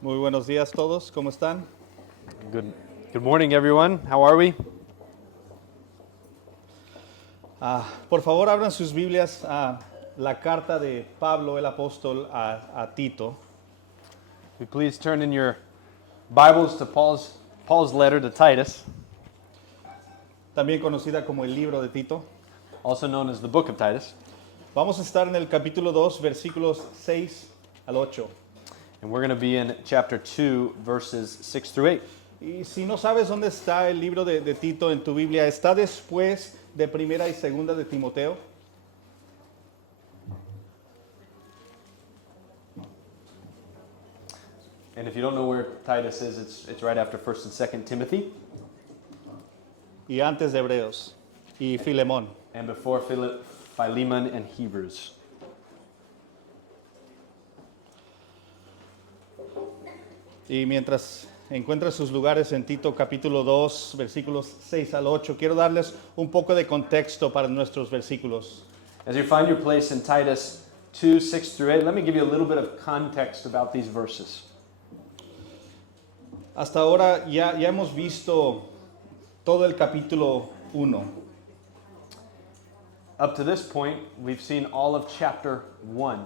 Muy buenos días todos, ¿cómo están? Good, good morning, everyone. How are we? Por favor, abran sus Biblias a la carta de Pablo el apóstol a Tito. Will you please turn in your Bibles to Paul's letter to Titus, También conocida como el libro de Tito. also known as the book of Titus. Vamos a estar en el capítulo 2, versículos 6 al 8. And we're going to be in chapter 2, verses 6 through 8. Y si no sabes dónde está el libro de Tito en tu Biblia, está después de primera y segunda de Timoteo. And if you don't know where Titus is, it's right after 1st and 2nd Timothy, Y antes de Hebreos y Filemón. and before Philemon and Hebrews. Y mientras encuentran sus lugares en Tito capítulo 2, versículos 6 al 8, quiero darles un poco de contexto para nuestros versículos. As you find your place in Titus 2, 6 through 8, let me give you a little bit of context about these verses. Hasta ahora ya hemos visto todo el capítulo 1. Up to this point, we've seen all of chapter 1.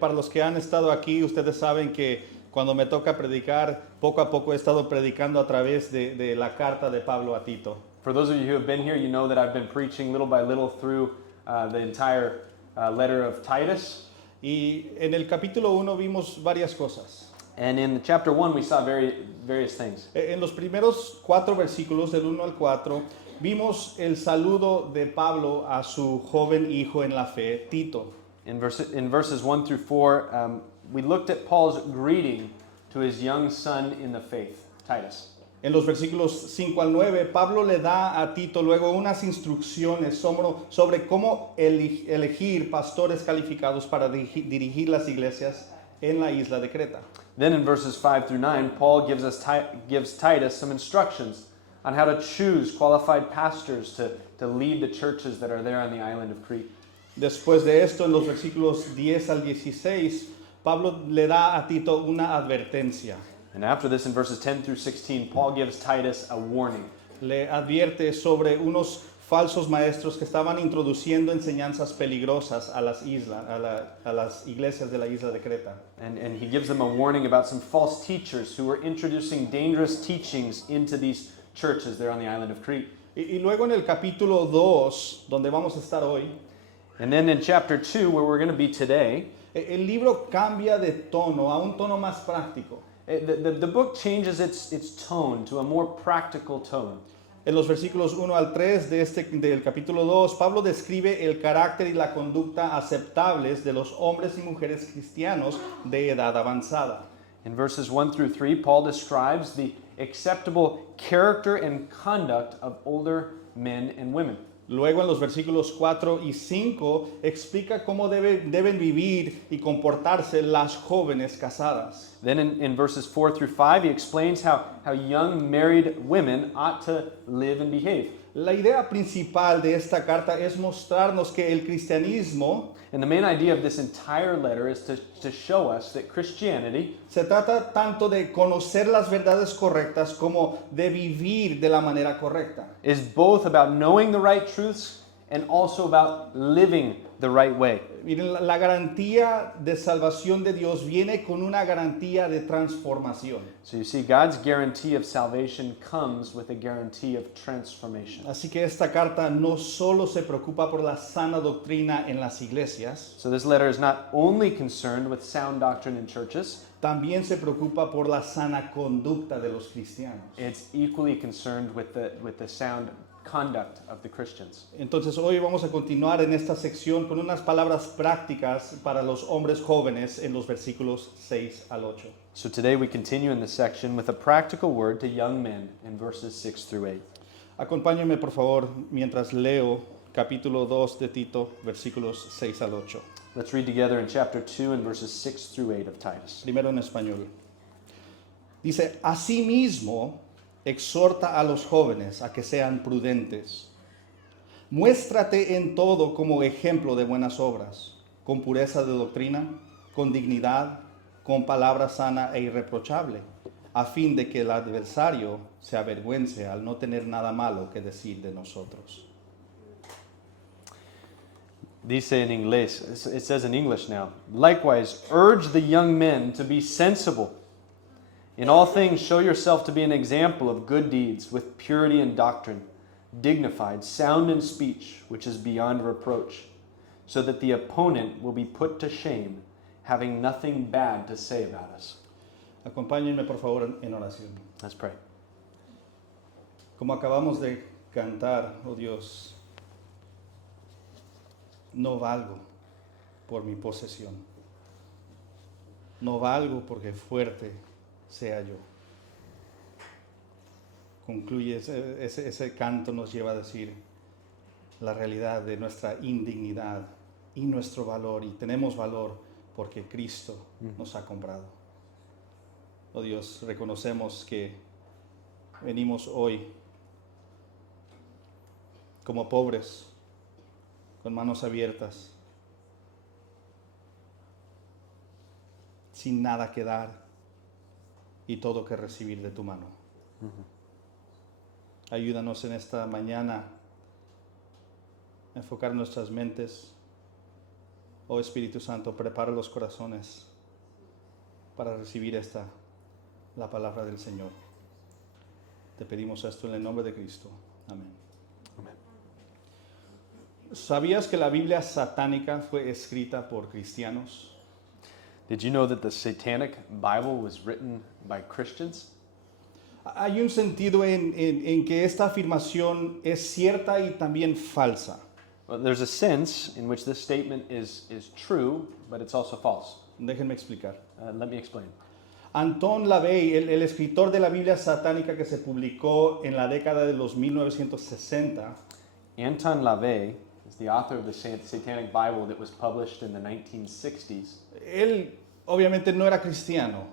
Para los que han estado aquí, ustedes saben que cuando me toca predicar, poco a poco he estado predicando a través de la carta de Pablo a Tito. For those of you who have been here, you know that I've been preaching little by little through the entire letter of Titus. Y en el capítulo 1 vimos varias cosas. And in chapter 1, we saw various things. En los primeros 4 versículos, del 1 al 4, vimos el saludo de Pablo a su joven hijo en la fe, Tito. In verses 1 through 4, we looked at Paul's greeting to his young son in the faith, Titus. En los versículos 5 al 9, Pablo le da a Tito luego unas instrucciones sobre cómo elegir pastores calificados para dirigir las iglesias en la isla de Creta. Then in verses 5 through 9, Paul gives Titus some instructions on how to choose qualified pastors to lead the churches that are there on the island of Crete. Después de esto, en los versículos 10 al 16, Pablo le da a Tito una advertencia. And after this, in verses 10 through 16, Paul gives Titus a warning. Le advierte sobre unos falsos maestros que estaban introduciendo enseñanzas peligrosas a las iglesias de la isla de Creta. And he gives them a warning about some false teachers who were introducing dangerous teachings into these churches there on the island of Crete. Y luego en el capítulo 2, donde vamos a estar hoy, And then in chapter 2, where we're going to be today, el libro cambia de tono a un tono más práctico. the book changes its tone to a more practical tone. En los versículos 1 al 3 del capítulo 2, Pablo describe el carácter y la conducta aceptables de los hombres y mujeres cristianos de edad avanzada. In verses 1 through 3, Paul describes the acceptable character and conduct of older men and women. Luego en los versículos 4 y 5 explica cómo deben vivir y comportarse las jóvenes casadas. Then in verses 4 through 5, he explains how young married women ought to live and behave. La idea principal de esta carta es mostrarnos que el cristianismo And the main idea of this entire letter is to show us that Christianity se trata tanto de conocer las verdades correctas como de vivir de la manera correcta. is both about knowing the right truths and also about living the right way. Miren, la garantía de salvación de Dios viene con una garantía de transformación. So you see, God's guarantee of salvation comes with a guarantee of transformation. Así que esta carta no solo se preocupa por la sana doctrina en las iglesias, So this letter is not only concerned with sound doctrine in churches, también se preocupa por la sana conducta de los cristianos. it's equally concerned with the sound conduct of the Christians. Entonces hoy vamos a continuar en esta sección con unas palabras prácticas para los hombres jóvenes en los versículos 6 al 8. So today we continue in this section with a practical word to young men in verses 6 through 8. Acompáñenme por favor mientras leo capítulo 2 de Tito, versículos 6 al 8. Let's read together in chapter 2 and verses 6 through 8 of Titus. Primero en español. Dice, asimismo, exhorta a los jóvenes a que sean prudentes. Muéstrate en todo como ejemplo de buenas obras, con pureza de doctrina, con dignidad, con palabra sana e irreprochable, a fin de que el adversario se avergüence al no tener nada malo que decir de nosotros. Dice en inglés, it says in English now, likewise, urge the young men to be sensible. In all things, show yourself to be an example of good deeds, with purity and doctrine, dignified, sound in speech, which is beyond reproach, so that the opponent will be put to shame, having nothing bad to say about us. Acompáñenme por favor en oración. Let's pray. Como acabamos de cantar, oh Dios, no valgo por mi posesión. No valgo porque fuerte sea yo. Concluye, ese canto nos lleva a decir la realidad de nuestra indignidad y nuestro valor. Y tenemos valor porque Cristo nos ha comprado. Oh Dios, reconocemos que venimos hoy como pobres, con manos abiertas, sin nada que dar y todo que recibir de tu mano. Ayúdanos en esta mañana a enfocar nuestras mentes. Oh Espíritu Santo, prepara los corazones para recibir la palabra del Señor. Te pedimos esto en el nombre de Cristo. Amén. Amen. ¿Sabías que la Biblia satánica fue escrita por cristianos? Did you know that the Satanic Bible was written by Christians? Hay un sentido en que esta afirmación es cierta y también falsa. Well, there's a sense in which this statement is true, but it's also false. Déjenme explicar. Let me explain. Anton LaVey, el escritor de la Biblia satánica que se publicó en la década de los 1960, Anton LaVey is the author of the Satanic Bible that was published in the 1960s. él obviamente no era cristiano,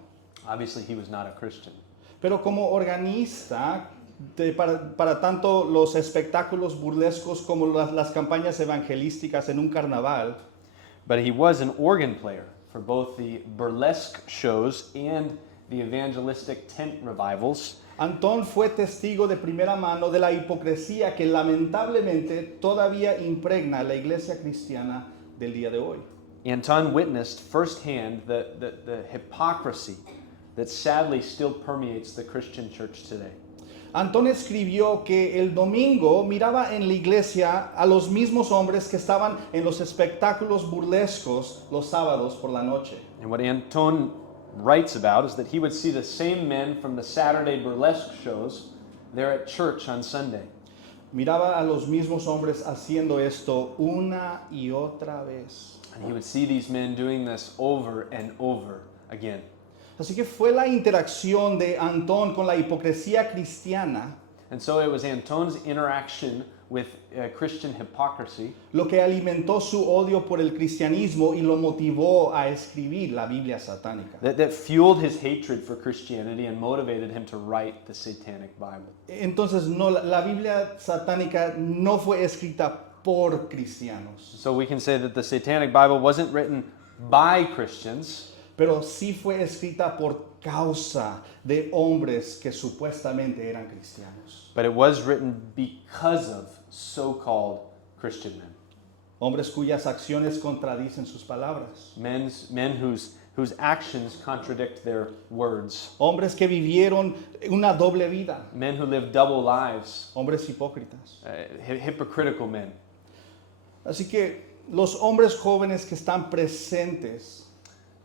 Obviously, he was not a Christian. pero como organista para tanto los espectáculos burlescos como las campañas evangelísticas en un carnaval, But he was an organ player for both the burlesque shows and the evangelistic tent revivals. Antón fue testigo de primera mano de la hipocresía que lamentablemente todavía impregna la iglesia cristiana del día de hoy. Anton witnessed firsthand the hypocrisy that sadly still permeates the Christian church today. Antón escribió que el domingo miraba en la iglesia a los mismos hombres que estaban en los espectáculos burlescos los sábados por la noche. And what Anton writes about is that he would see the same men from the Saturday burlesque shows there at church on Sunday. Miraba a los mismos hombres haciendo esto una y otra vez. And he would see these men doing this over and over again. Así que fue la interacción de Antón con la hipocresía cristiana And so it was Anton's interaction with Christian hypocrisy lo que alimentó su odio por el cristianismo y lo motivó a escribir la Biblia satánica. that fueled his hatred for Christianity and motivated him to write the Satanic Bible. Entonces, no, la Biblia satánica no fue escrita por cristianos, So we can say that the Satanic Bible wasn't written by Christians, pero sí fue escrita por causa de hombres que supuestamente eran cristianos. but it was written because of so-called Christian men. Hombres cuyas acciones contradicen sus palabras. Men whose actions contradict their words. Hombres que vivieron una doble vida. Men who live double lives. Hombres hipócritas. Hypocritical men. Así que los hombres jóvenes que están presentes,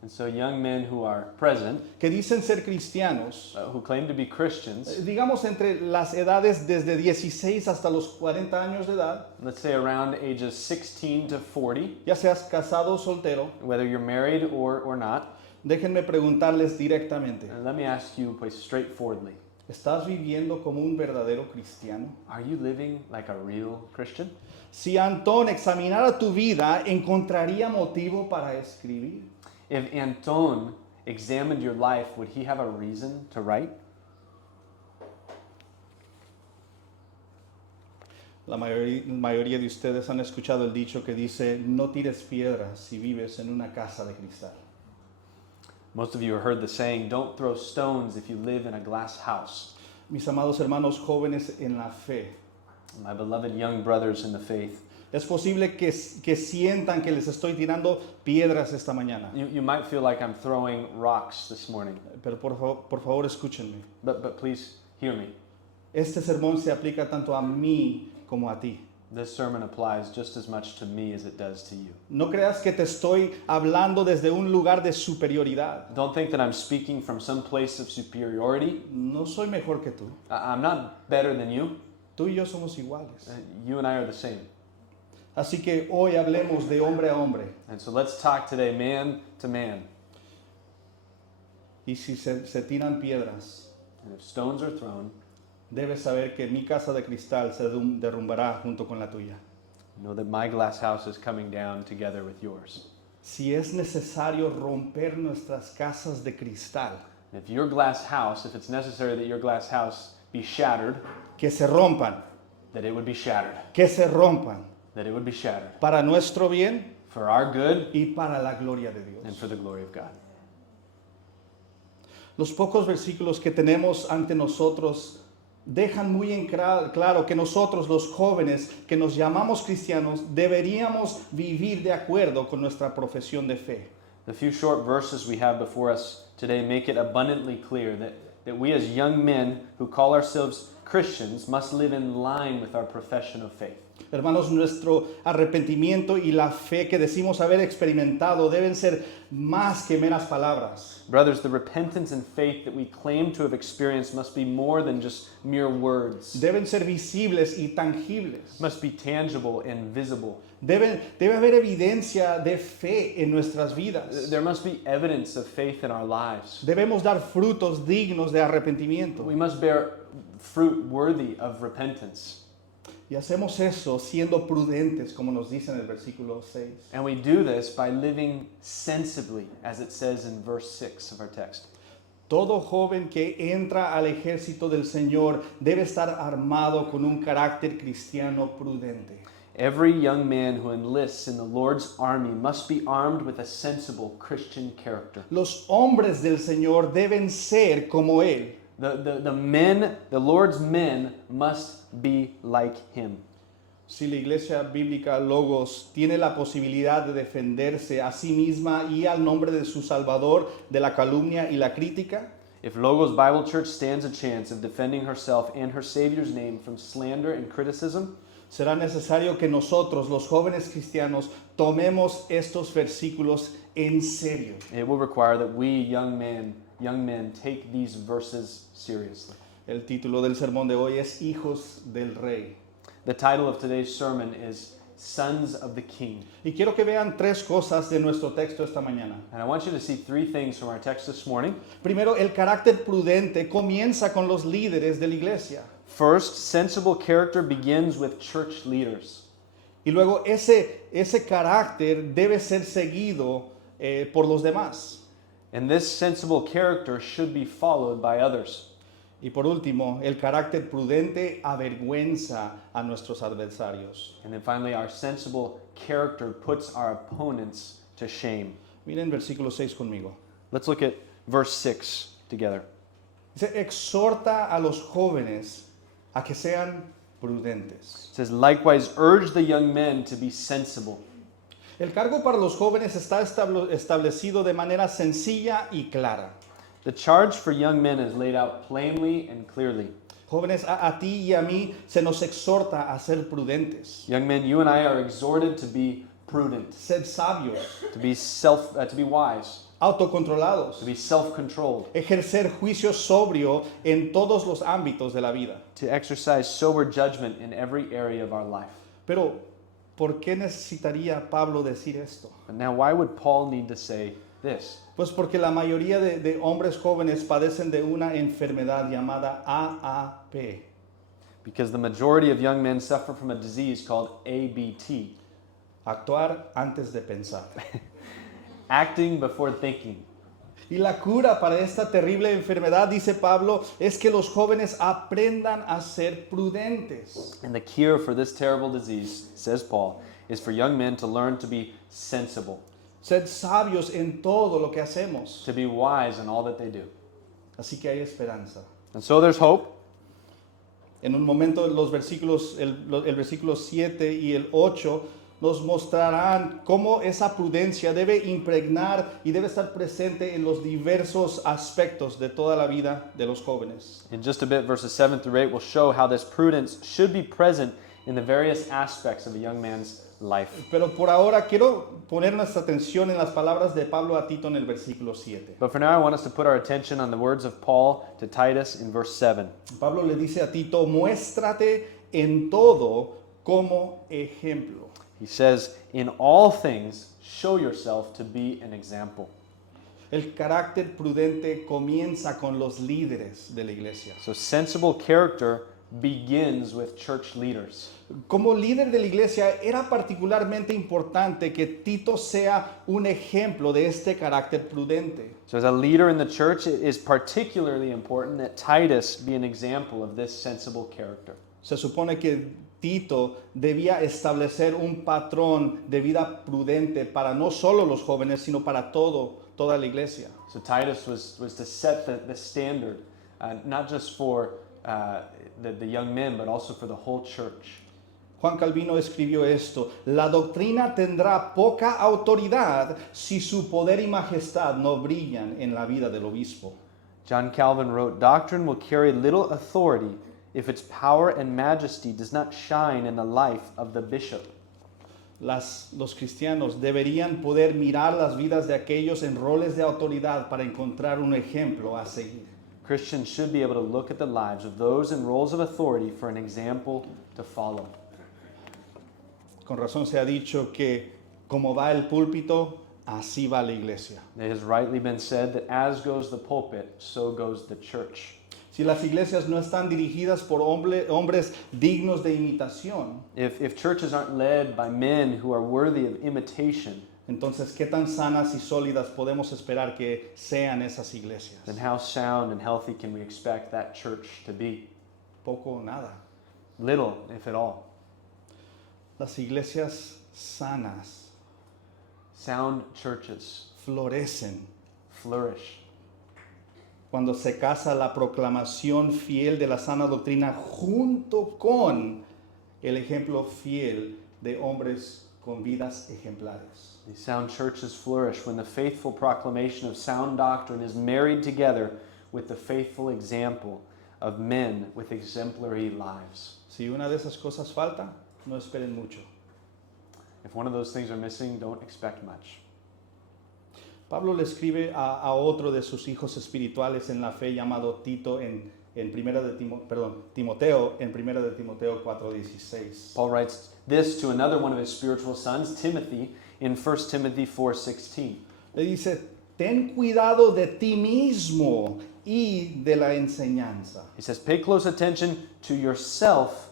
And so young men who are present, que dicen ser cristianos, who claim to be Christians, digamos entre las edades desde 16 hasta los 40 años de edad, let's say around ages 16 to 40, ya seas casado o soltero, whether you're married or not, déjenme preguntarles directamente, let me ask you pues, straightforwardly, ¿estás viviendo como un verdadero cristiano? are you living like a real Christian? Si Antón examinara tu vida, ¿encontraría motivo para escribir? If Anton examined your life, would he have a reason to write? La mayoría de ustedes han escuchado el dicho que dice, no tires piedras si vives en una casa de cristal. Most of you have heard the saying, don't throw stones if you live in a glass house. Mis amados hermanos jóvenes en la fe, My beloved young brothers in the faith, es posible que sientan que les estoy tirando piedras esta mañana, you might feel like I'm throwing rocks this morning, pero por favor escúchenme. but please hear me. Este sermón se aplica tanto a mí como a ti. This sermon applies just as much to me as it does to you. No creas que te estoy hablando desde un lugar de superioridad. Don't think that I'm speaking from some place of superiority. No soy mejor que tú. I'm not better than you. Tú y yo somos iguales. You and I are the same. Así que hoy hablemos de hombre a hombre. And so let's talk today man to man. Y si se tiran piedras, And if stones are thrown, debes saber que mi casa de cristal se derrumbará junto con la tuya. know that my glass house is coming down together with yours. Si es necesario romper nuestras casas de cristal, If your glass house, if it's necessary that your glass house be shattered, que se rompan, that it would be shattered. que se rompan, That it would be shattered. para nuestro bien For our good y para la gloria de and Dios. for the glory of God. Los pocos versículos que tenemos ante nosotros dejan muy en claro que nosotros, los jóvenes que nos llamamos cristianos, deberíamos vivir de acuerdo con nuestra profesión de fe. The few short verses we have before us today make it abundantly clear that we as young men who call ourselves Christians must live in line with our profession of faith. Hermanos, nuestro arrepentimiento y la fe que decimos haber experimentado deben ser más que meras palabras. Brothers, the repentance and faith that we claim to have experienced must be more than just mere words. Deben ser visibles y tangibles. Must be tangible and visible. Debe haber evidencia de fe en nuestras vidas. There must be evidence of faith in our lives. Debemos dar frutos dignos de arrepentimiento. We must bear fruit worthy of repentance. Y hacemos eso siendo prudentes, como nos dice en el versículo 6. And we do this by living sensibly, as it says in verse 6 of our text. Todo joven que entra al ejército del Señor debe estar armado con un carácter cristiano prudente. Every young man who enlists in the Lord's army must be armed with a sensible Christian character. Los hombres del Señor deben ser como Él. The Lord's men must be like him. Si la iglesia bíblica Logos tiene la posibilidad de defenderse a sí misma y al nombre de su Salvador de la calumnia y la crítica, If Logos Bible Church stands a chance of defending herself and her Savior's name from slander and criticism, será necesario que nosotros, los jóvenes cristianos, tomemos estos versículos en serio. it will require that we young men take these verses seriously. El título del sermón de hoy es Hijos del Rey. The title of today's sermon is Sons of the King. Y quiero que vean tres cosas de nuestro texto esta mañana. And I want you to see three things from our text this morning. Primero, el carácter prudente comienza con los líderes de la iglesia. First, sensible character begins with church leaders. Y luego ese carácter debe ser seguido por los demás. And this sensible character should be followed by others. Y por último, el carácter prudente avergüenza a nuestros adversarios. And then finally, our sensible character puts our opponents to shame. Miren versículo 6 conmigo. Let's look at verse 6 together. Dice, exhorta a los jóvenes a que sean prudentes. It says, likewise, urge the young men to be sensible. El cargo para los jóvenes está establecido de manera sencilla y clara. The charge for young men is laid out plainly and clearly. Jóvenes, a ti y a mí se nos exhorta a ser prudentes, Young men, you and I are exhorted to be prudent, ser sabios, to be wise, autocontrolados, to be self-controlled, ejercer juicio sobrio en todos los ámbitos de la vida. to exercise sober judgment in every area of our life. Pero, ¿por qué necesitaría Pablo decir esto? But now, why would Paul need to say this? Pues porque la mayoría de hombres jóvenes padecen de una enfermedad llamada AAP. Because the majority of young men suffer from a disease called ABT, Actuar antes de pensar. acting before thinking. Y la cura para esta terrible enfermedad, dice Pablo, es que los jóvenes aprendan a ser prudentes. And the cure for this terrible disease, says Paul, is for young men to learn to be sensible. Sed sabios en todo lo que hacemos. to be wise in all that they do. Así que hay esperanza. And so there's hope. En un momento los versículos, el versículo 7 y el 8 nos mostrarán cómo esa prudencia debe impregnar y debe estar presente en los diversos aspectos de toda la vida de los jóvenes. In just a bit, verses 7 through 8 will show how this prudence should be present in the various aspects of a young man's life. Pero por ahora quiero poner nuestra atención en las palabras de Pablo a Tito en el versículo 7. But for now, I want us to put our attention on the words of Paul to Titus in verse 7. Pablo le dice a Tito, muéstrate en todo como ejemplo. He says, in all things, show yourself to be an example. El carácter prudente comienza con los líderes de la iglesia. So sensible character begins with church leaders. Como líder de la iglesia era particularmente importante que Tito sea un ejemplo de este carácter prudente. So as a leader in the church, it is particularly important that Titus be an example of this sensible character. Se supone que Tito debía establecer un patrón de vida prudente para no solo los jóvenes, sino para toda la iglesia. So Titus was to set the standard, not just for the young men, but also for the whole church. Juan Calvino escribió esto: la doctrina tendrá poca autoridad si su poder y majestad no brillan en la vida del obispo. John Calvin wrote, doctrine will carry little authority if its power and majesty does not shine in the life of the bishop. Los cristianos deberían poder mirar las vidas de aquellos en roles de autoridad para encontrar un ejemplo a seguir. Christians should be able to look at the lives of those in roles of authority for an example to follow. Con razón se ha dicho que como va el púlpito, así va la iglesia. It has rightly been said that as goes the pulpit, so goes the church. Si las iglesias no están dirigidas por hombres dignos de imitación, If churches aren't led by men who are worthy of imitation, entonces ¿qué tan sanas y sólidas podemos esperar que sean esas iglesias? then how sound and healthy can we expect that church to be? Poco o nada. Little, if at all. Las iglesias sanas Sound churches florecen flourish cuando se casa la proclamación fiel de la sana doctrina junto con el ejemplo fiel de hombres con vidas ejemplares. These sound churches flourish when the faithful proclamation of sound doctrine is married together with the faithful example of men with exemplary lives. Si una de esas cosas falta, no esperen mucho. If one of those things are missing, don't expect much. Pablo le escribe a otro de sus hijos espirituales en la fe llamado Timoteo en 1 de Timoteo 4:16. Paul writes this to another one of his spiritual sons, Timothy, in 1 Timothy 4:16. Le dice, ten cuidado de ti mismo y de la enseñanza. He says, pay close attention to yourself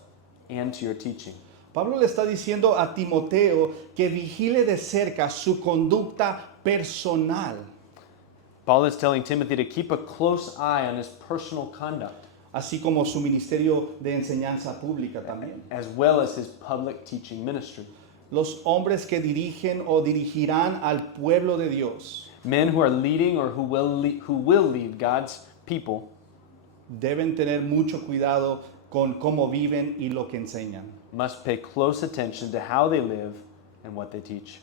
and to your teaching. Pablo le está diciendo a Timoteo que vigile de cerca su conducta personal, Paul is telling Timothy to keep a close eye on his personal conduct, así como su ministerio de enseñanza pública también. as well as his public teaching ministry. Los hombres que dirigen o dirigirán al pueblo de Dios Men who are leading or who will lead God's people deben tener mucho cuidado con cómo viven y lo que enseñan. must pay close attention to how they live and what they teach.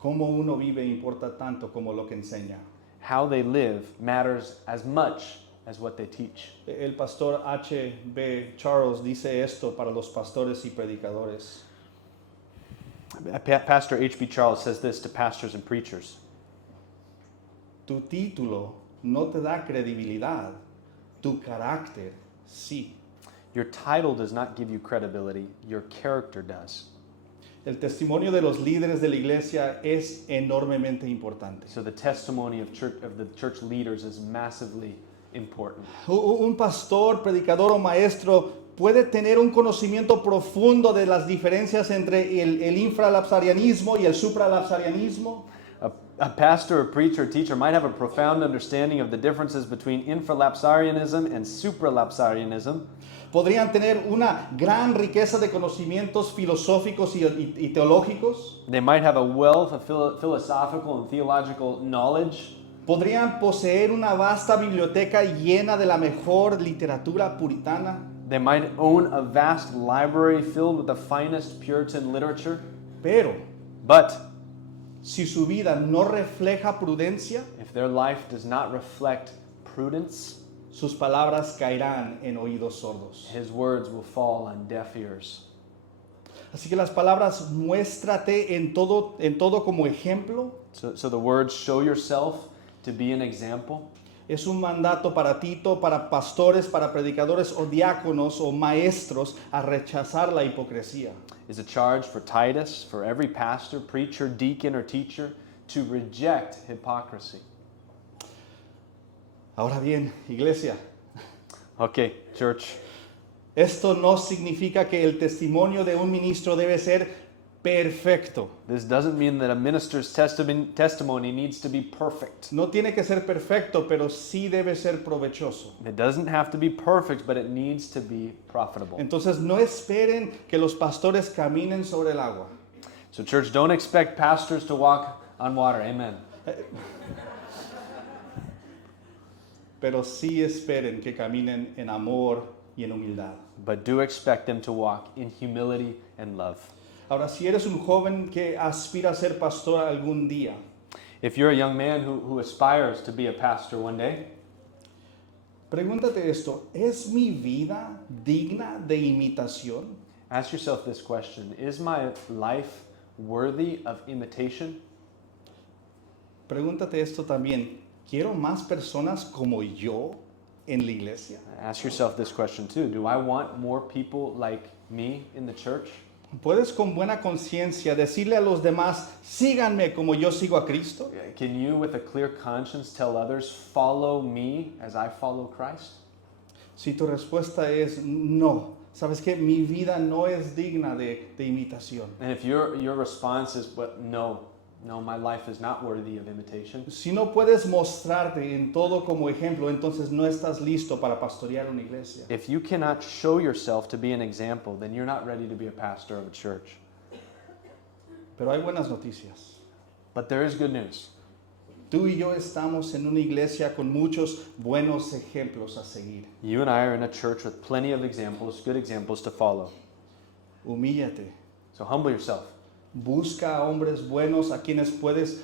Cómo uno vive importa tanto como lo que enseña. How they live matters as much as what they teach. El pastor H.B. Charles dice esto para los pastores y predicadores. Pastor H.B. Charles says this to pastors and preachers. Tu título no te da credibilidad, tu carácter sí. Your title does not give you credibility, your character does. El testimonio de los líderes de la iglesia es enormemente importante. So the testimony of the church leaders is massively important. Un pastor, predicador o maestro puede tener un conocimiento profundo de las diferencias entre el infralapsarianismo y el supralapsarianismo. A pastor, a preacher, a teacher might have a profound understanding of the differences between infralapsarianism and supralapsarianism. Podrían tener una gran riqueza de conocimientos filosóficos y teológicos. They might have a wealth of philosophical and theological knowledge. Podrían poseer una vasta biblioteca llena de la mejor literatura puritana. They might own a vast library filled with the finest Puritan literature. Pero But si su vida no refleja prudencia, if their life does not reflect prudence, sus palabras caerán en oídos sordos. his words will fall on deaf ears. Así que las palabras muéstrate en todo como ejemplo So the words, show yourself to be an example, es un mandato para Tito, para pastores, para predicadores o diáconos o maestros a rechazar la hipocresía. is a charge for Titus, for every pastor, preacher, deacon, or teacher to reject hypocrisy. Ahora bien, iglesia, Okay, church. esto no significa que el testimonio de un ministro debe ser perfecto. This doesn't mean that a minister's testimony needs to be perfect. No tiene que ser perfecto, pero sí debe ser provechoso. It doesn't have to be perfect, but it needs to be profitable. Entonces no esperen que los pastores caminen sobre el agua. So, church, don't expect pastors to walk on water. Amen. Pero sí esperen que caminen en amor y en humildad. But do expect them to walk in humility and love. Ahora, si eres un joven que aspira a ser pastor algún día, If you're a young man who aspires to be a pastor one day, pregúntate esto, ¿es mi vida digna de imitación? ask yourself this question: is my life worthy of imitation? Pregúntate esto también, ¿quiero más personas como yo en la iglesia? Ask yourself this question too: do I want more people like me in the church? ¿Puedes con buena conciencia decirle a los demás, síganme como yo sigo a Cristo? Can you, with a clear conscience, tell others, follow me as I follow Christ? Si tu respuesta es no, ¿sabes qué? Mi vida no es digna de imitación. And if your response is, but no, my life is not worthy of imitation. Si no puedes mostrarte en todo como ejemplo, entonces no estás listo para pastorear una iglesia. If you cannot show yourself to be an example, then you're not ready to be a pastor of a church. Pero hay buenas noticias. But there is good news. Tú y yo estamos en una iglesia con muchos buenos ejemplos a seguir. You and I are in a church with plenty of examples, good examples to follow. Humíllate. So humble yourself. Busca a hombres buenos a quienes puedes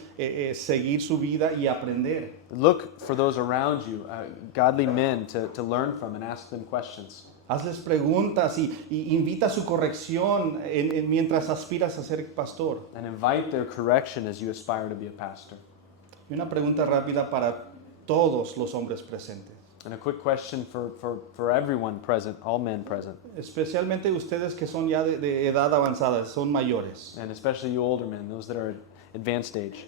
seguir su vida y aprender. Look for those around you, godly men to learn from and ask them questions. Hazles preguntas y invita a su corrección mientras aspiras a ser pastor. And invite their correction as you aspire to be a pastor. Y una pregunta rápida para todos los hombres presentes. And a quick question for everyone present, all men present, Especialmente ustedes que son ya de edad avanzada, son mayores. and especially you older men, those that are at advanced age.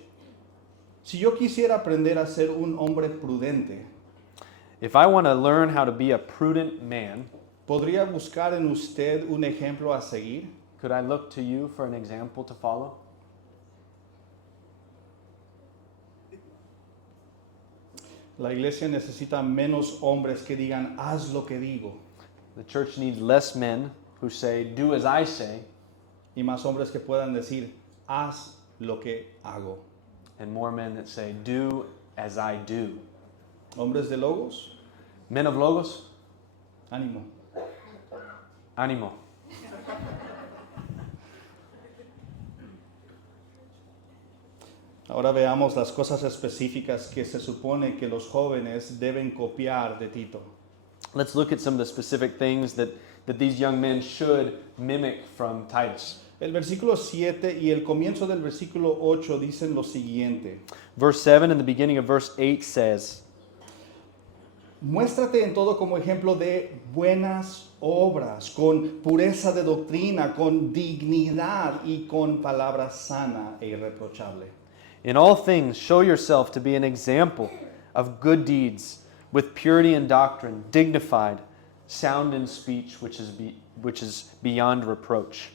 Si yo quisiera aprender a ser un hombre prudente, If I want to learn how to be a prudent man, ¿podría buscar en usted un ejemplo a seguir? could I look to you for an example to follow? La iglesia necesita menos hombres que digan, haz lo que digo, The church needs less men who say, do as I say, y más hombres que puedan decir, haz lo que hago. and more men that say, do as I do. Hombres de Logos, Men of Logos, ánimo. animo. Ahora veamos las cosas específicas que se supone que los jóvenes deben copiar de Tito. Let's look at some of the specific things that these young men should mimic from Titus. El versículo 7 y el comienzo del versículo 8 dicen lo siguiente. Verse 7 and the beginning of verse 8 says, Muéstrate en todo como ejemplo de buenas obras, con pureza de doctrina, con dignidad y con palabra sana e irreprochable. in all things show yourself to be an example of good deeds, with purity in doctrine, dignified, sound in speech, which is beyond reproach.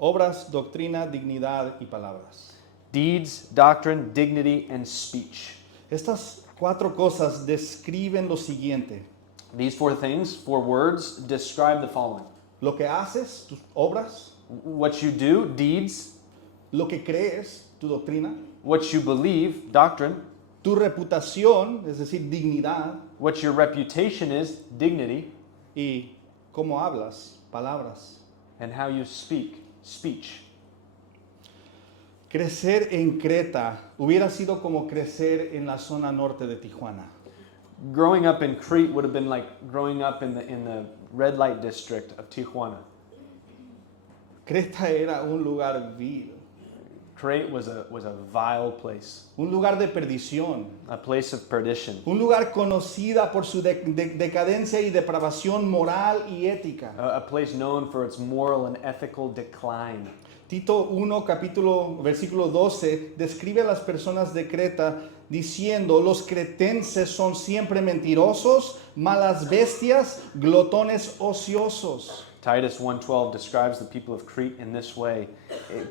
Obras, doctrina, dignidad y palabras. deeds, doctrine, dignity, and speech. Estas 4 cosas describen lo siguiente. These 4 things, 4 words, describe the following. Lo que haces, tus obras, What you do, deeds, lo que crees, tu doctrina, what you believe, doctrine, tu reputación, es decir, dignidad, what your reputation is, dignity, y cómo hablas, palabras. and how you speak, speech. Crecer en Creta hubiera sido como crecer en la zona norte de Tijuana. Growing up in Crete would have been like growing up in the red light district of Tijuana. Creta era un lugar vil, Crete was a vile place, un lugar de perdición, a place of perdition, un lugar conocida por su decadencia y depravación moral y ética. a place known for its moral and ethical decline. Tito 1, versículo 12, describe a las personas de Creta diciendo, los cretenses son siempre mentirosos, malas bestias, glotones ociosos. Titus 1:12 describes the people of Crete in this way.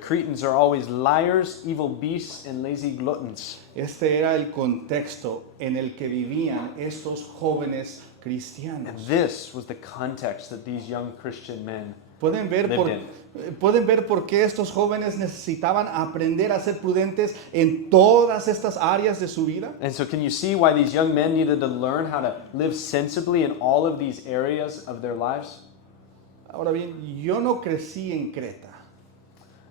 Cretans are always liars, evil beasts, and lazy gluttons. Este era el contexto en el que vivían estos jóvenes And cristianos. this was the context that these young Christian men Pueden ver, pueden ver por qué estos jóvenes necesitaban aprender a ser prudentes en todas estas áreas de su vida. And so can you see why these young men needed to learn how to live sensibly in all of these areas of their lives? Ahora bien, yo no crecí en Creta,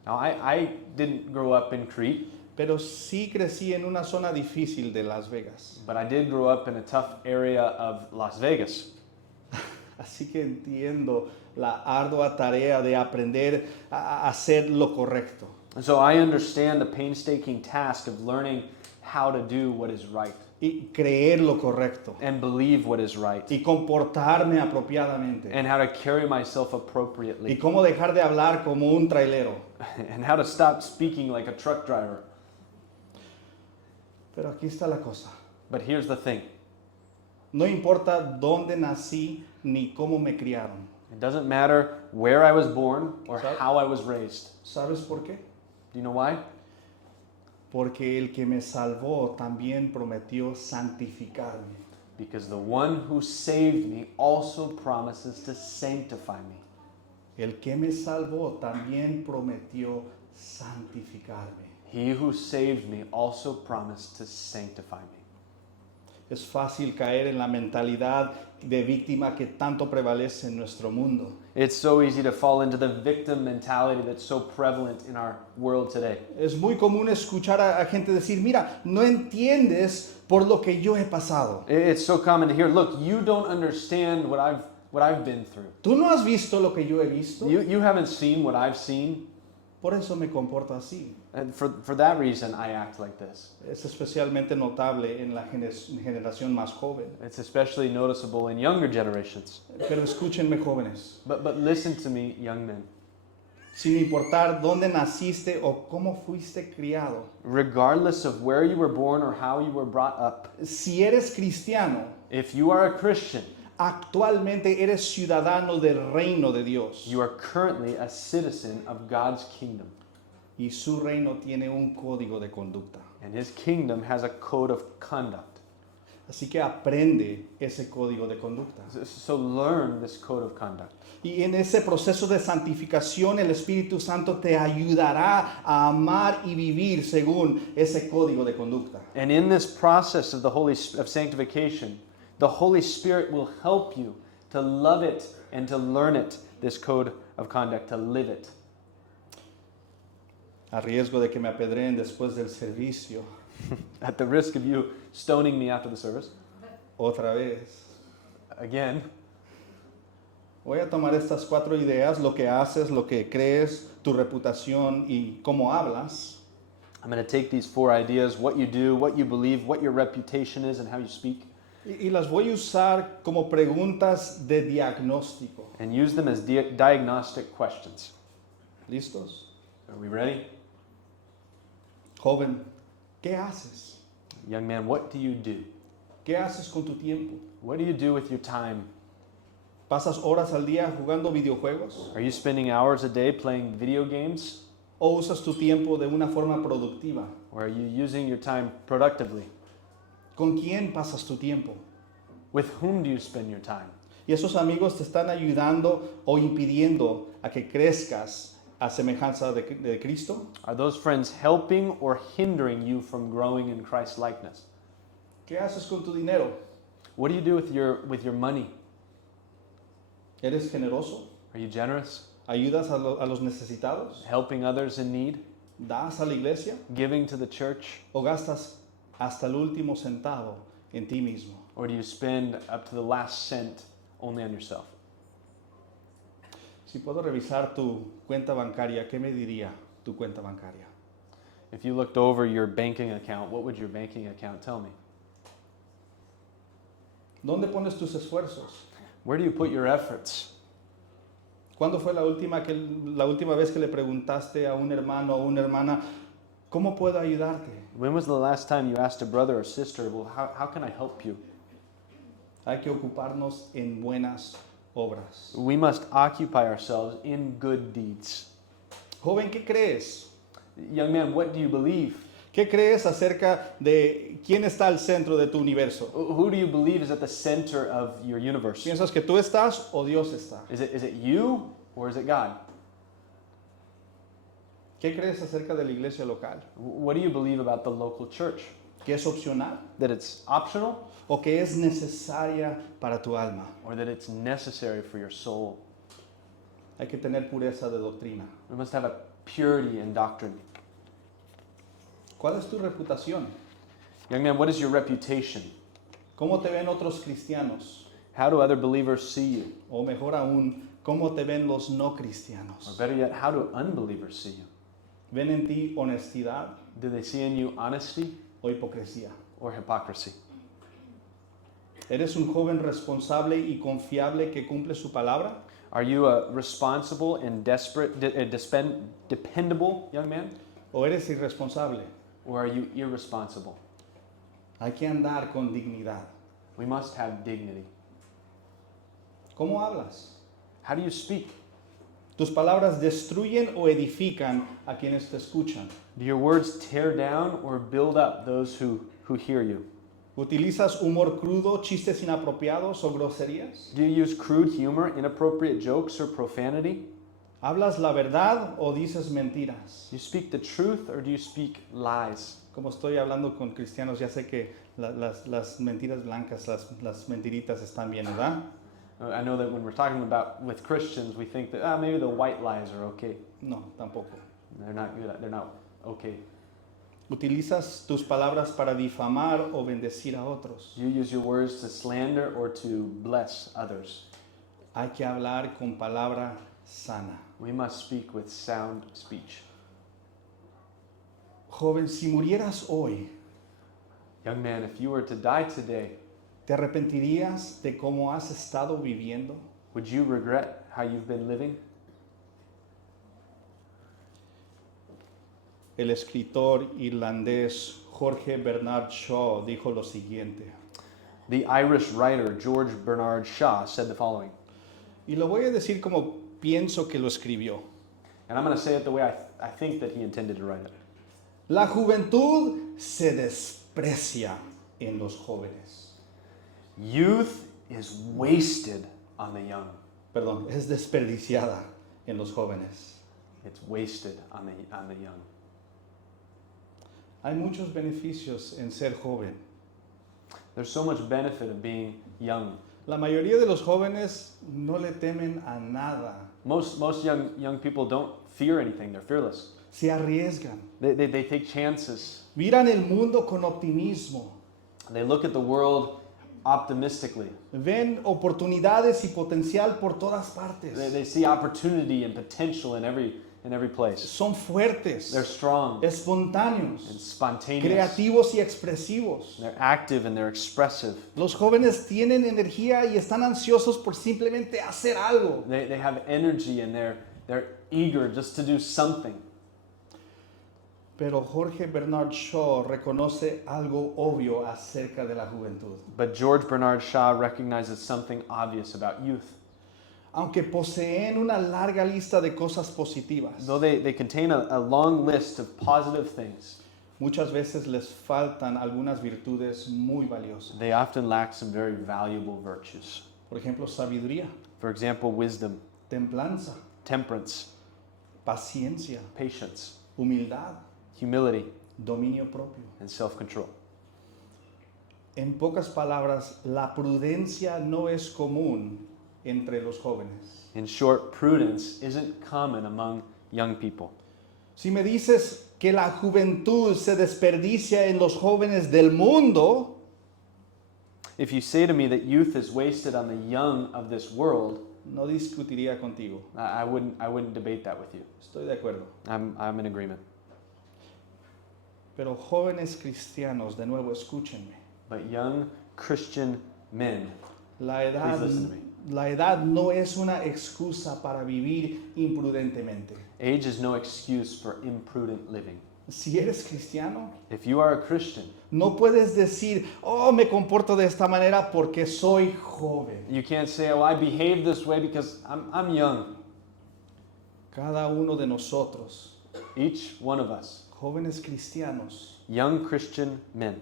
Now, I didn't grow up in Crete, pero sí crecí en una zona difícil de Las Vegas. but I did grow up in a tough area of Las Vegas. Así que entiendo la ardua tarea de aprender a hacer lo correcto. And so I understand the painstaking task of learning how to do what is right Y creer lo correcto. and believe what is right Y comportarme apropiadamente. and how to carry myself Y appropriately cómo dejar de hablar como un trailero. and how to stop speaking like a truck driver. Pero aquí está la cosa. But here's the thing. No importa dónde nací ni cómo me criaron. It doesn't matter where I was born or Sorry? how I was raised. ¿Sabes por qué? Do you know why? Porque el que me salvó también prometió santificarme. Because the one who saved me also promises to sanctify me. El que me salvó también prometió santificarme. He who saved me also promised to sanctify me. Es fácil caer en la mentalidad de víctima que tanto prevalece en nuestro mundo. It's so easy to fall into the victim mentality that's so prevalent in our world today. Es muy común escuchar a gente decir, mira, no entiendes por lo que yo he pasado. It's so common to hear, look, you don't understand what I've been through. ¿Tú no has visto lo que yo he visto? You haven't seen what I've seen. Por eso me comporto así. And for that reason, I act like this. Es especialmente notable en la generación más joven. It's especially noticeable in younger generations. Pero escúchenme, jóvenes. But listen to me, young men. Sin importar dónde naciste o cómo fuiste criado. Regardless of where you were born or how you were brought up, Si eres cristiano, if you are a Christian, actualmente eres ciudadano del reino de Dios. you are currently a citizen of God's kingdom. Y su reino tiene un código de conducta. And his kingdom has a code of conduct. Así que aprende ese código de conducta. So learn this code of conduct. Y en ese proceso de santificación el Espíritu Santo te ayudará a amar y vivir según ese código de conducta. And in this process of of sanctification, the Holy Spirit will help you to love it and to learn it, this code of conduct, to live it. A riesgo de que me apedreen después del servicio, At the risk of you stoning me after the service, otra vez. again, Voy a tomar estas 4 ideas, lo que haces, lo que crees, tu reputación y cómo hablas, I'm going to take these 4 ideas, what you do, what you believe, what your reputation is, and how you speak, y las voy a usar como preguntas de diagnóstico. and use them as diagnostic questions. ¿Listos? Are we ready? Joven, ¿qué haces? Young man, what do you do? ¿Qué haces con tu tiempo? What do you do with your time? ¿Pasas horas al día jugando videojuegos? Are you spending hours a day playing video games? o usas tu tiempo de una forma productiva? Or are you using your time productively? ¿Con quién pasas tu tiempo? With whom do you spend your time? Y esos amigos te están ayudando o impidiendo a que crezcas a semejanza de Cristo. Are those friends helping or hindering you from growing in Christ's likeness? ¿Qué haces con tu dinero? What do you do with your money? ¿Eres generoso? Are you generous? ¿Ayudas a los necesitados? Helping others in need? ¿Das a la iglesia? Giving to the church? ¿O gastas hasta el último centavo en ti mismo? Or do you spend up to the last cent only on yourself? Si puedo revisar tu cuenta bancaria, ¿qué me diría tu cuenta bancaria? If you looked over your banking account, what would your banking account tell me? ¿Dónde pones tus esfuerzos? Where do you put your efforts? ¿Cuándo fue la última vez que le preguntaste a un hermano o una hermana, ¿cómo puedo ayudarte? When was the last time you asked a brother or sister, well, how can I help you? Hay que ocuparnos en buenas obras. We must occupy ourselves in good deeds. Joven, ¿qué crees? Young man, what do you believe? ¿Qué crees acerca de quién está al centro de tu universo? Who do you believe is at the center of your universe? ¿Piensas que tú estás o Dios está? Is it you or is it God? ¿Qué crees acerca de la iglesia local? What do you believe about the local church? ¿Que es opcional That it's optional o que es necesaria para tu alma? or that it's necessary for your soul? Hay que tener pureza de doctrina. We must have a purity in doctrine. ¿Cuál es tu reputación? Young man, what is your reputation? ¿Cómo te ven otros cristianos? How do other believers see you? O mejor aún, ¿cómo te ven los no Or cristianos? better yet, how do unbelievers see you? ¿Ven en ti honestidad Do they see in you honesty o hipocresía? or hypocrisy? ¿Eres un joven responsable y confiable que cumple su palabra? Are you a responsible and dependable young man? ¿O eres irresponsable? Or are you irresponsible? Hay que andar con dignidad. We must have dignity. ¿Cómo hablas? How do you speak? ¿Tus palabras destruyen o edifican a quienes te escuchan? Do your words tear down or build up those who hear you? ¿Utilizas humor crudo, chistes inapropiados o groserías? Do you use crude humor, inappropriate jokes, or profanity? ¿Hablas la verdad o dices mentiras? Do you speak the truth or do you speak lies? Como estoy hablando con cristianos, ya sé que las mentiras blancas, las mentiritas están bien, ¿verdad? I know that when we're talking about with Christians, we think that maybe the white lies are okay. No, tampoco. They're not good. They're not okay. ¿Utilizas tus palabras para difamar o bendecir a otros? Do you use your words to slander or to bless others? Hay que hablar con palabra sana. We must speak with sound speech. Joven, si murieras hoy, Young man, if you were to die today, ¿te arrepentirías de cómo has estado viviendo? would you regret how you've been living? El escritor irlandés Jorge Bernard Shaw dijo lo siguiente, The Irish writer George Bernard Shaw said the following, y lo voy a decir como pienso que lo escribió. and I'm going to say it the way I think that he intended to write it. La juventud se desprecia en los jóvenes. Youth is wasted on the young. Perdón, es desperdiciada en los jóvenes. It's wasted on the young. Hay muchos beneficios en ser joven. There's so much benefit of being young. La mayoría de los jóvenes no le temen a nada. Most young people don't fear anything. They're fearless. Se arriesgan. They take chances. Miran el mundo con optimismo. They look at the world optimistically. Ven oportunidades y potencial por todas partes. They see opportunity and potential in every place. Son fuertes, They're strong and espontáneos, spontaneous. creativos y expresivos. They're active and they're expressive. Los jóvenes tienen energía y están ansiosos por simplemente hacer algo. They have energy and they're eager just to do something. Pero Jorge Bernard Shaw reconoce algo obvio acerca de la juventud. But George Bernard Shaw recognizes something obvious about youth. aunque poseen una larga lista de cosas positivas, though they contain a long list of positive things, muchas veces les faltan algunas virtudes muy valiosas. they often lack some very valuable virtues. Por ejemplo, sabiduría, For example, wisdom, templanza, temperance, paciencia, patience, humildad, humility, dominio propio. and self-control. En pocas palabras, la prudencia no es común entre los jóvenes. In short, prudence isn't common among young people. Si me dices que la juventud se desperdicia en los jóvenes del mundo, If you say to me that youth is wasted on the young of this world, no discutiría contigo. I wouldn't debate that with you. Estoy de acuerdo. I'm in agreement. Pero jóvenes cristianos, de nuevo, escúchenme. But young Christian men, La edad, Please listen to me. la edad no es una excusa para vivir imprudentemente. age is no excuse for imprudent living. Si eres cristiano, If you are a Christian, no puedes decir, oh, me comporto de esta manera porque soy joven. you can't say, oh, I behave this way because I'm young. Cada uno de nosotros, Each one of us, jóvenes cristianos, young Christian men,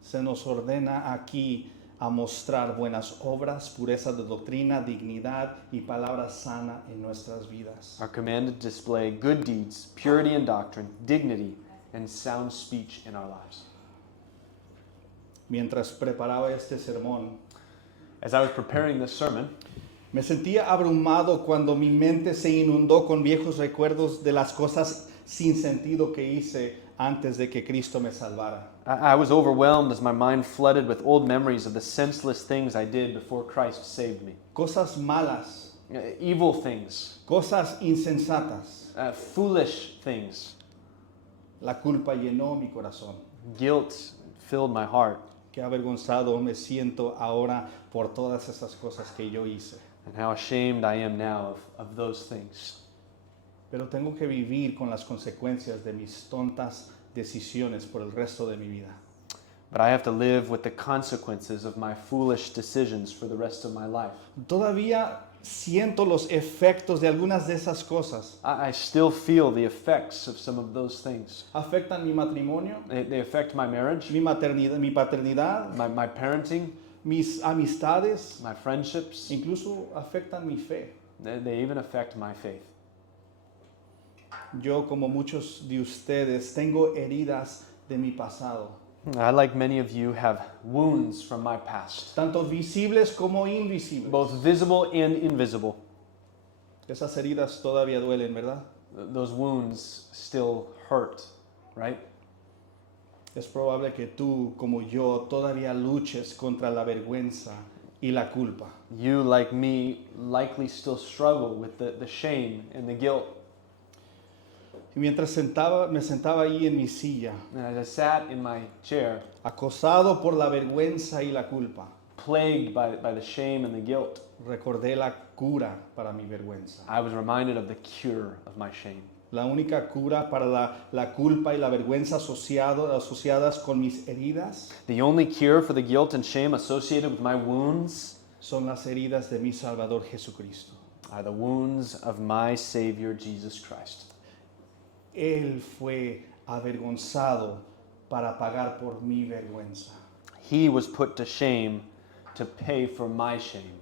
se nos ordena aquí a mostrar buenas obras, pureza de doctrina, dignidad y palabra sana en nuestras vidas. are commanded to display good deeds, purity in doctrine, dignity, and sound speech in our lives. Mientras preparaba este sermón, As I was preparing this sermon, me sentía abrumado cuando mi mente se inundó con viejos recuerdos de las cosas sin sentido que hice antes de que Cristo me salvara. I was overwhelmed as my mind flooded with old memories of the senseless things I did before Christ saved me. Cosas malas, Evil things, cosas insensatas. foolish things. La culpa llenó mi corazón. Guilt filled my heart. Qué avergonzado me siento ahora por todas esas cosas que yo hice. And how ashamed I am now of those things. Pero tengo que vivir con las consecuencias de mis tontas decisiones por el resto de mi vida. But I have to live with the consequences of my foolish decisions for the rest of my life. Todavía siento los efectos de algunas de esas cosas. I still feel the effects of some of those things. Afectan mi matrimonio, They affect my marriage, mi maternidad, mi paternidad, my parenting, mis amistades, my friendships. incluso afectan mi fe. They even affect my faith. Yo, como muchos de ustedes, tengo heridas de mi pasado, I, like many of you, have wounds from my past, tanto visibles como invisibles. both visible and invisible. Esas heridas todavía duelen, ¿verdad? Those wounds still hurt, right? Es probable que tú, como yo, todavía luches contra la vergüenza y la culpa. You, like me, likely still struggle with the shame and the guilt. Y mientras me sentaba ahí en mi silla, And as I sat in my chair, acosado por la vergüenza y la culpa, plagued by the shame and the guilt, recordé la cura para mi vergüenza. I was reminded of the cure of my shame. La única cura para la culpa y la vergüenza asociadas con mis heridas The only cure for the guilt and shame associated with my wounds son las heridas de mi Salvador Jesucristo. are the wounds of my Savior Jesus Christ. Él fue avergonzado para pagar por mi vergüenza. He was put to shame to pay for my shame.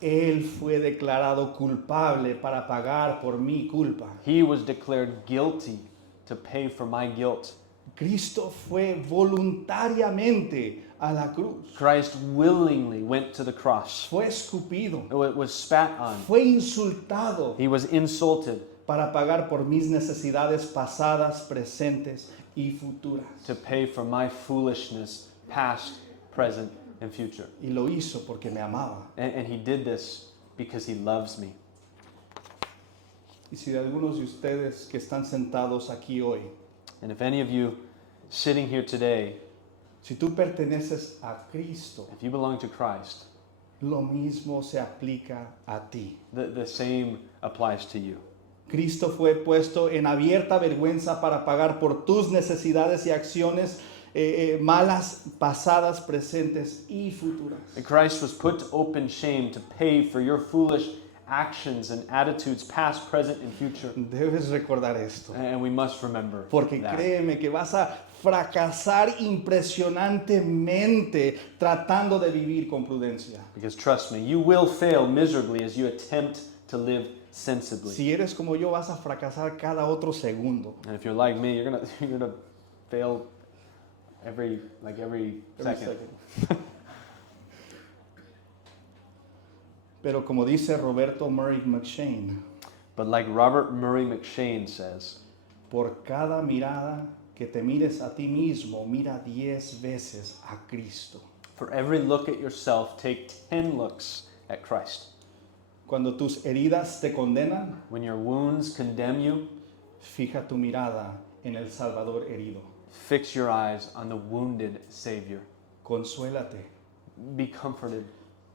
Él fue declarado culpable para pagar por mi culpa. He was declared guilty to pay for my guilt. Cristo fue voluntariamente a la cruz. Christ willingly went to the cross. Fue escupido. It was spat on. Fue insultado He was insulted para pagar por mis necesidades pasadas, presentes y futuras. to pay for my foolishness, past, present, and future. Y lo hizo porque me amaba. And he did this because he loves me. Y si de algunos de ustedes que están sentados aquí hoy, And if any of you sitting here today, si tú perteneces a Cristo, if you belong to Christ, lo mismo se aplica a ti. the same applies to you. Cristo fue puesto en abierta vergüenza para pagar por tus necesidades y acciones malas, pasadas, presentes y futuras. And Christ was put to open shame to pay for your foolish actions and attitudes, past, present, and future. Debes recordar esto. And we must remember Porque that. créeme que vas a fracasar impresionantemente tratando de vivir con prudencia. Because trust me, you will fail miserably as you attempt to live sensibly. Si eres como yo, vas a fracasar cada otro segundo. And if you're like me, you're gonna fail every Every second. second. Pero como dice Roberto Murray McShane, But like Robert Murray McShane says, por cada mirada que te mires a ti mismo, mira 10 veces a Cristo. for every look at yourself, take 10 looks at Christ. Cuando tus heridas te condenan, When your wounds condemn you, fija tu mirada en el Salvador herido. fix your eyes on the wounded Savior. Consuélate, Be comforted.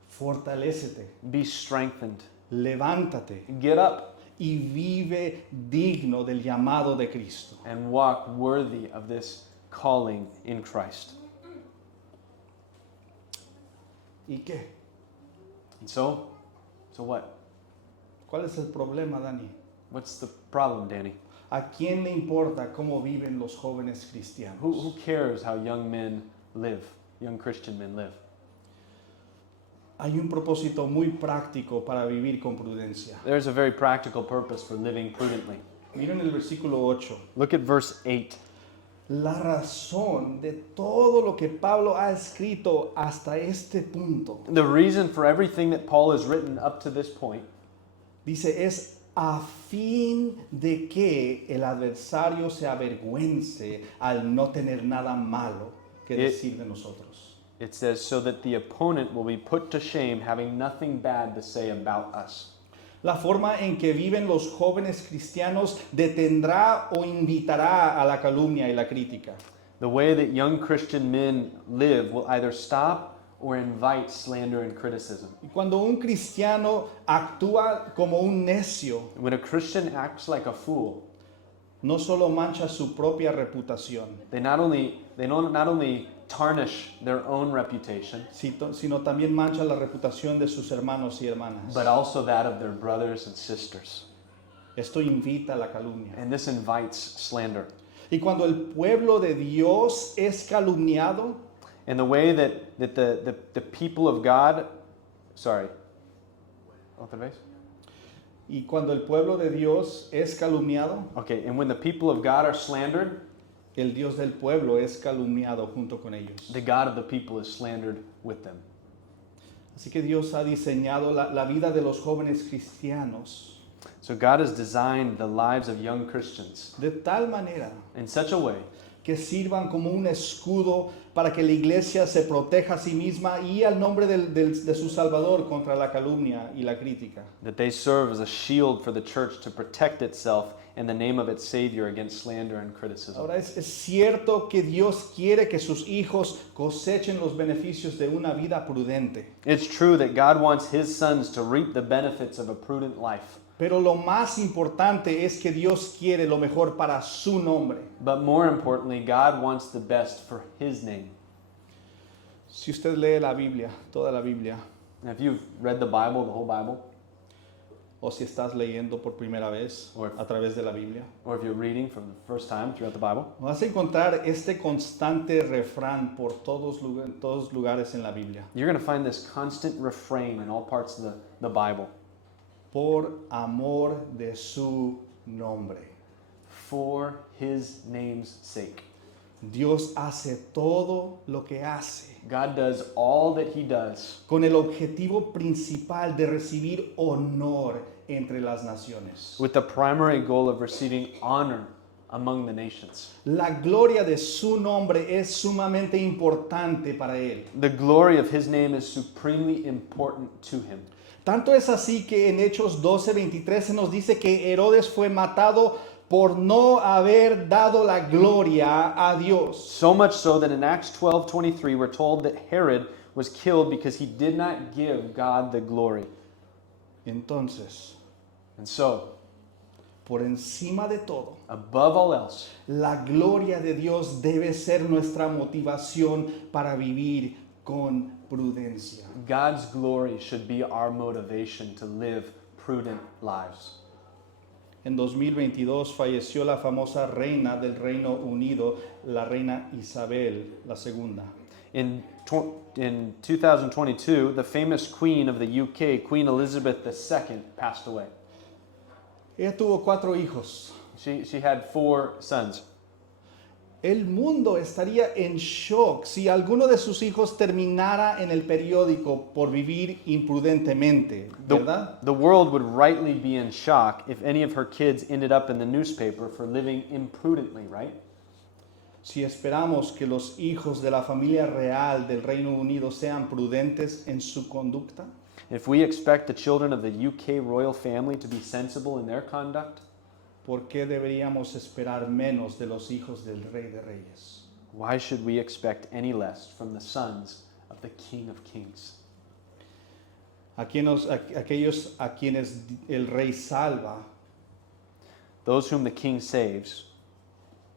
fortalécete, Be strengthened. levántate Get up y vive digno del llamado de Cristo. and walk worthy of this calling in Christ. ¿Y qué? And so what? ¿Cuál es el problema, Dani? What's the problem, Danny? ¿A quién le importa cómo viven los jóvenes cristianos? Who cares how young men live, young Christian men live? Hay un propósito muy práctico para vivir con prudencia. There's a very practical purpose for living prudently. Miren el versículo 8. Look at verse 8. La razón de todo lo que Pablo ha escrito hasta este punto, The reason for everything that Paul has written up to this point dice, es a fin de que el adversario se avergüence al no tener nada malo que decir de nosotros. It says, so that the opponent will be put to shame, having nothing bad to say about us. La forma en que viven los jóvenes cristianos detendrá o invitará a la calumnia y la crítica. The way that young Christian men live will either stop or invite slander and criticism. Y cuando un cristiano actúa como un necio, When a Christian acts like a fool, no solo mancha su propia reputación, they not only tarnish their own reputation, sino también mancha la reputación de sus hermanos y hermanas. but also that of their brothers and sisters. Esto invita a la calumnia. And this invites slander. Y cuando el pueblo de Dios es calumniado, And the way that the people of God, sorry, otra vez? y cuando el pueblo de Dios es calumniado, Okay, and when the people of God are slandered, el Dios del pueblo es calumniado junto con ellos. the God of the people is slandered with them. Así que Dios ha diseñado la vida de los jóvenes cristianos So God has designed the lives of young Christians de tal manera in such a way que sirvan como un escudo para que la iglesia se proteja a sí misma y al nombre de su Salvador contra la calumnia y la crítica. that they serve as a shield for the church to protect itself in the name of its Savior against slander and criticism. Ahora es cierto que Dios quiere que sus hijos cosechen los beneficios de una vida prudente, It's true that God wants His sons to reap the benefits of a prudent life. pero lo más importante es que Dios quiere lo mejor para su nombre. But more importantly, God wants the best for His name. Si usted lee la Biblia, toda la Biblia, And if you've read the Bible, the whole Bible, o si estás leyendo por primera vez a través de la Biblia, or if you're reading from the first time throughout the Bible, vas a encontrar este constante refrán por todos lugares en la Biblia. you're going to find this constant refrain in all parts of the Bible. Por amor de su nombre. For His name's sake. Dios hace todo lo que hace God does all that He does con el objetivo principal de recibir honor entre las naciones. with the primary goal of receiving honor among the nations. La gloria de su nombre es sumamente importante para Él. The glory of His name is supremely important to Him. Tanto es así que en Hechos 12:23 se nos dice que Herodes fue matado por no haber dado la gloria a Dios. So much so that in Acts 12:23 we're told that Herod was killed because he did not give God the glory. Entonces, And so, por encima de todo, above all else, la gloria de Dios debe ser nuestra motivación para vivir con prudencia. God's glory should be our motivation to live prudent lives. En 2022 falleció la famosa reina del Reino Unido, la reina Isabel II. In 2022, the famous queen of the UK, Queen Elizabeth II, passed away. Ella tuvo 4 hijos. She had 4 sons. El mundo estaría en shock si alguno de sus hijos terminara en el periódico por vivir imprudentemente, ¿verdad? The world would rightly be in shock if any of her kids ended up in the newspaper for living imprudently, right? Si esperamos que los hijos de la familia real del Reino Unido sean prudentes en su conducta, If we expect the children of the UK royal family to be sensible in their conduct, ¿por qué deberíamos esperar menos de los hijos del Rey de Reyes? why should we expect any less from the sons of the King of Kings? Aquellos a quienes el Rey salva Those whom the King saves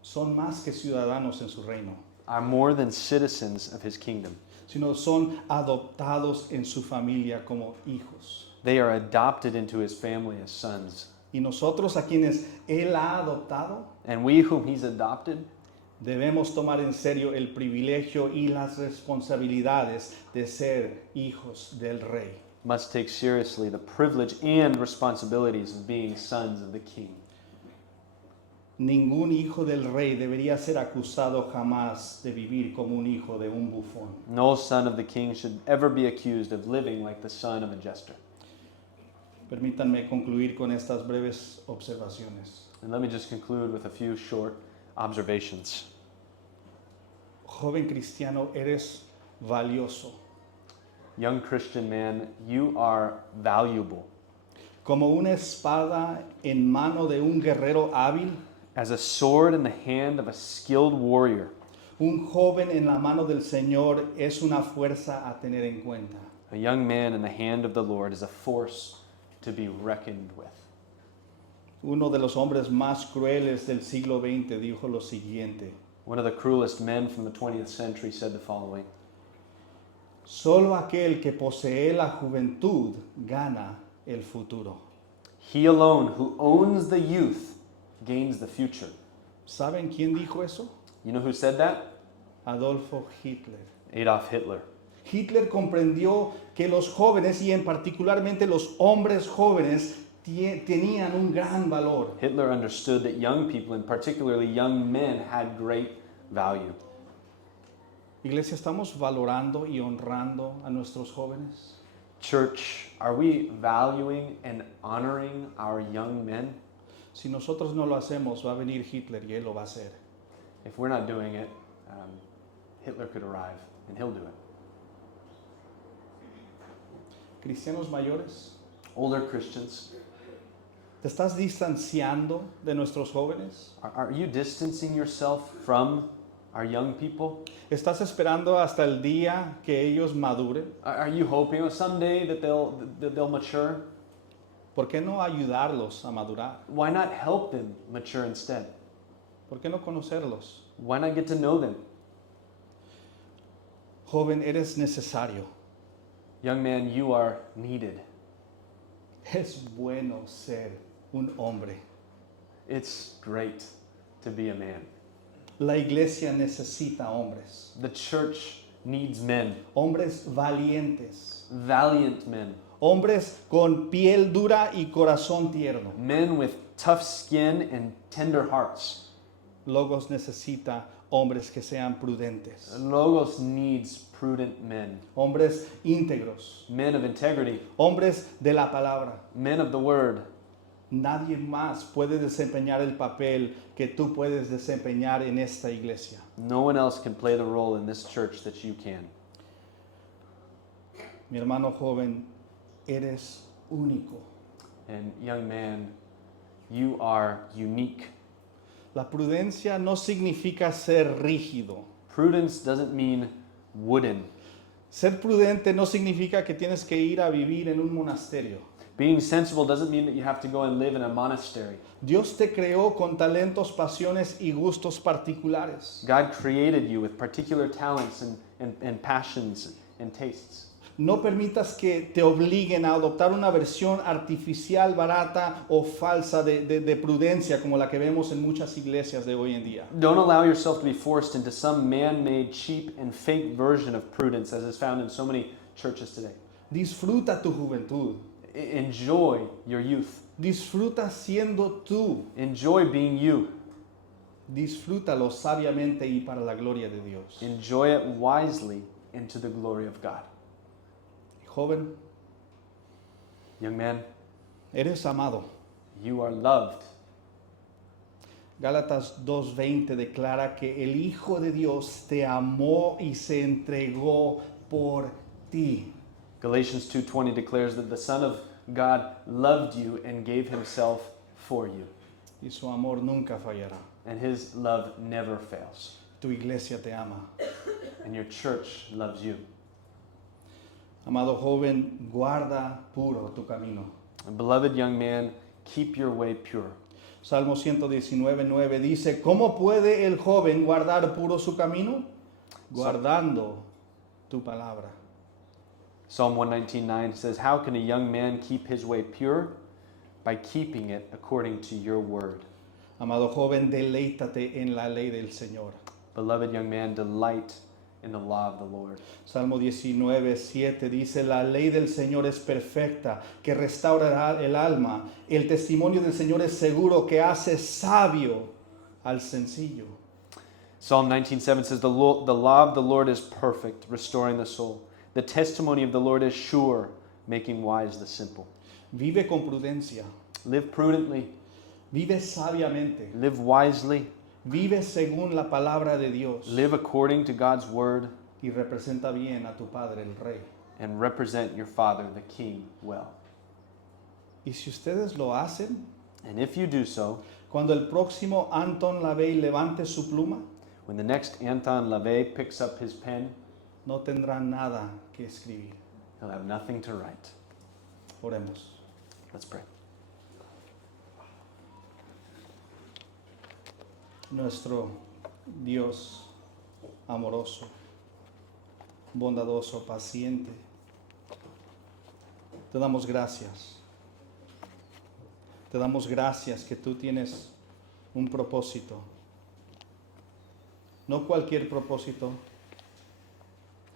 son más que ciudadanos en su reino, are more than citizens of his kingdom. sino son adoptados en su familia como hijos. They are adopted into his family as sons. Y nosotros a quienes Él ha adoptado, And we whom he's adopted, debemos tomar en serio el privilegio y las responsabilidades de ser hijos del Rey. must take seriously the privilege and responsibilities of being sons of the King. Ningún hijo del Rey debería ser acusado jamás de vivir como un hijo de un bufón. No son of the King should ever be accused of living like the son of a jester. Permítanme concluir con estas breves observaciones. And let me just conclude with a few short observations. Joven cristiano, eres valioso. Young Christian man, you are valuable. Como una espada en mano de un guerrero hábil, As a sword in the hand of a skilled warrior, un joven en la mano del Señor es una fuerza a tener en cuenta. a young man in the hand of the Lord is a force to be reckoned with. Uno de los hombres más crueles del siglo XX dijo lo siguiente: One of the cruelest men from the 20th century said the following: solo aquel que posee la juventud gana el futuro. He alone who owns the youth gains the future. ¿Saben quién dijo eso? You know who said that? Adolfo Hitler. Adolf Hitler. Hitler comprendió que los jóvenes, y en particularmente los hombres jóvenes, tenían un gran valor. Hitler understood that young people, and particularly young men, had great value. Iglesia, ¿estamos valorando y honrando a nuestros jóvenes? Church, are we valuing and honoring our young men? Si nosotros no lo hacemos, va a venir Hitler y él lo va a hacer. If we're not doing it, Hitler could arrive, and he'll do it. Cristianos mayores, Older Christians, ¿te estás distanciando de nuestros jóvenes? are you distancing yourself from our young people? ¿Estás esperando hasta el día que ellos maduren? Are you hoping someday that they'll mature? ¿Por qué no ayudarlos a madurar? Why not help them mature instead? ¿Por qué no conocerlos? Why not get to know them? Joven, eres necesario. Young man, you are needed. Es bueno ser un hombre. It's great to be a man. La iglesia necesita hombres. The church needs men, Hombres valientes. valiant men, Hombres con piel dura y corazón tierno. men with tough skin and tender hearts. Logos necesita hombres que sean prudentes. Logos needs prudent men, Hombres íntegros. men of integrity, Hombres de la palabra. men of the word. Nadie más puede desempeñar el papel que tú puedes desempeñar en esta iglesia. No one else can play the role in this church that you can. Mi hermano joven, eres único. And young man, you are unique. La prudencia no significa ser rígido. Prudence doesn't mean wooden. Ser prudente no significa que tienes que ir a vivir en un monasterio. Being sensible doesn't mean that you have to go and live in a monastery. Dios te creó con talentos, pasiones y gustos particulares. God created you with particular talents and passions and tastes. No permitas que te obliguen a adoptar una versión artificial, barata o falsa de prudencia como la que vemos en muchas iglesias de hoy en día. Don't allow yourself to be forced into some man-made, cheap, and fake version of prudence as is found in so many churches today. Disfruta tu juventud. Enjoy your youth. Disfruta siendo tú. Enjoy being you. Disfrútalo sabiamente y para la gloria de Dios. Enjoy it wisely and to the glory of God. Joven, Young man, eres amado. you are loved. Gálatas 2:20 declara que el Hijo de Dios te amó y se entregó por ti. Galatians 2:20 declares that the Son of God loved you and gave himself for you. Y su amor nunca fallará. And his love never fails. Tu iglesia te ama. And your church loves you. Amado joven, guarda puro tu camino. And beloved young man, keep your way pure. Salmo 119:9 dice, ¿cómo puede el joven guardar puro su camino? Guardando tu palabra. Psalm 119:9 says, how can a young man keep his way pure? By keeping it according to your word. Amado joven, deleítate en la ley del Señor. Beloved young man, delight in the law of the Lord. Salmo 19:7 dice, la ley del Señor es perfecta, que restaurará el alma. El testimonio del Señor es seguro, que hace sabio al sencillo. Psalm 19:7 says, the law of the Lord is perfect, restoring the soul. The testimony of the Lord is sure, making wise the simple. Vive con prudencia, Live prudently, vive sabiamente, live wisely, vive según la palabra de Dios live according to God's word, y representa bien a tu Padre el Rey. and represent your Father, the King, well. Y si ustedes lo hacen, And if you do so, cuando el próximo Anton LaVey levante su pluma, when the next Anton LaVey picks up his pen, no tendrá nada que escribir. he'll have nothing to write. Oremos. Let's pray. Nuestro Dios amoroso, bondadoso, paciente, te damos gracias. Te damos gracias que tú tienes un propósito. No cualquier propósito,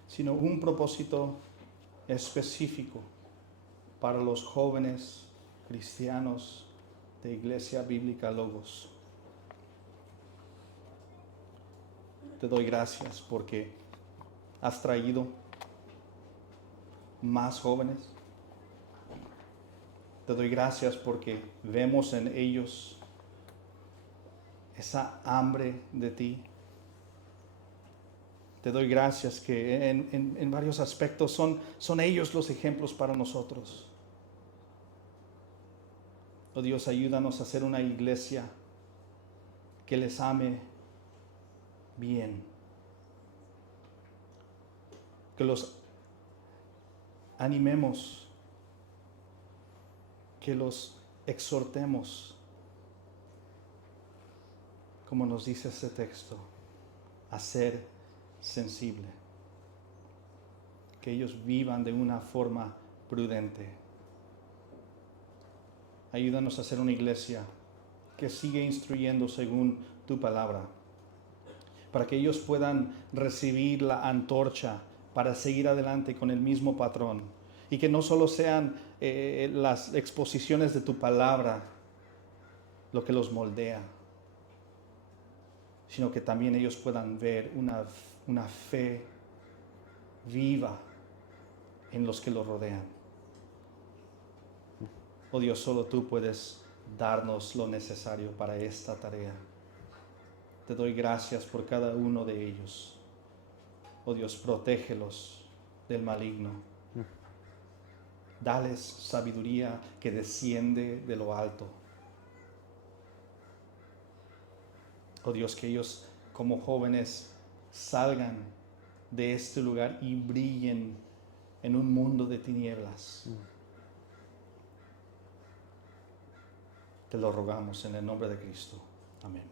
sino un propósito específico para los jóvenes cristianos de Iglesia Bíblica Logos. Te doy gracias porque has traído más jóvenes. Te doy gracias porque vemos en ellos esa hambre de ti. Te doy gracias que en varios aspectos son ellos los ejemplos para nosotros. Oh Dios, ayúdanos a ser una iglesia que les ame bien. Que los animemos. Que los exhortemos. Como nos dice este texto, a ser sensible. Que ellos vivan de una forma prudente. Ayúdanos a ser una iglesia que sigue instruyendo según tu palabra, para que ellos puedan recibir la antorcha para seguir adelante con el mismo patrón, y que no solo sean las exposiciones de tu palabra lo que los moldea, sino que también ellos puedan ver una fe viva en los que los rodean. Oh Dios, solo tú puedes darnos lo necesario para esta tarea. Te doy gracias por cada uno de ellos. Oh Dios, protégelos del maligno. Dales sabiduría que desciende de lo alto. Oh Dios, que ellos como jóvenes salgan de este lugar y brillen en un mundo de tinieblas. Te lo rogamos en el nombre de Cristo. Amén.